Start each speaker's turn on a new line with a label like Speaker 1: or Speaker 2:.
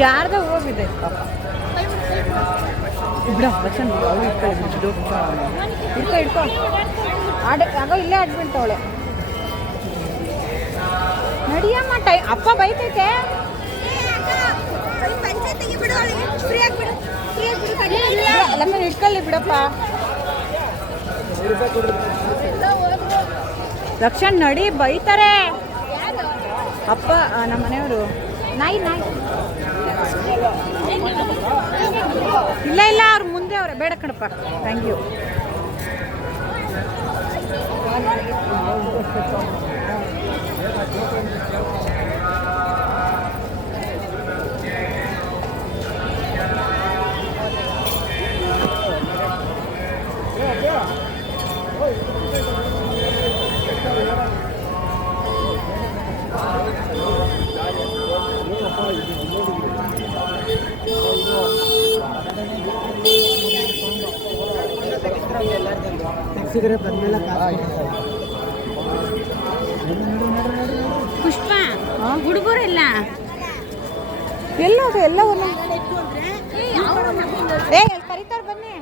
Speaker 1: ಯಾರ್ದ ಹೋಗಿದೆ ಬಿಡ ಲಕ್ಷಣ ಅವಳು ಇಟ್ಕೊಳ್ಳಿ ಬಿಡು ಇಟ್ಕೊ ಇಟ್ಕೊ ಆಡ ಆಗೋ ಇಲ್ಲೇ ಆಡ್ಬಿಡ್ತಾವಳೆ ನಡಿಯಮ್ಮ, ಟೈ ಅಪ್ಪ ಬೈತೈತೆ. ಲಮ್ಮ ಇಟ್ಕೊಳ್ಳಿ ಬಿಡಪ್ಪ. ಲಕ್ಷಣ್ ನಡಿ, ಬೈತಾರೆ. ಅಪ್ಪ ನಮ್ಮ ಮನೆಯವರು. ನಾಯಿ ನಾಯಿ. ಇಲ್ಲ ಇಲ್ಲ, ಅವ್ರ ಮುಂದೆ ಅವ್ರೆ. ಬೇಡ ಕಣಪ್ಪ. ಥ್ಯಾಂಕ್ ಯು ಸಿಗರೆ ಬಂದ್ಮೇಲೆ ಪುಷ್ಪ ಹುಡುಗರೆಲ್ಲ ಎಲ್ಲೋದು ಎಲ್ಲ ಒಂದು ಏ ಅಲ್ಲಿ ಕರೀತಾರೆ ಬನ್ನಿ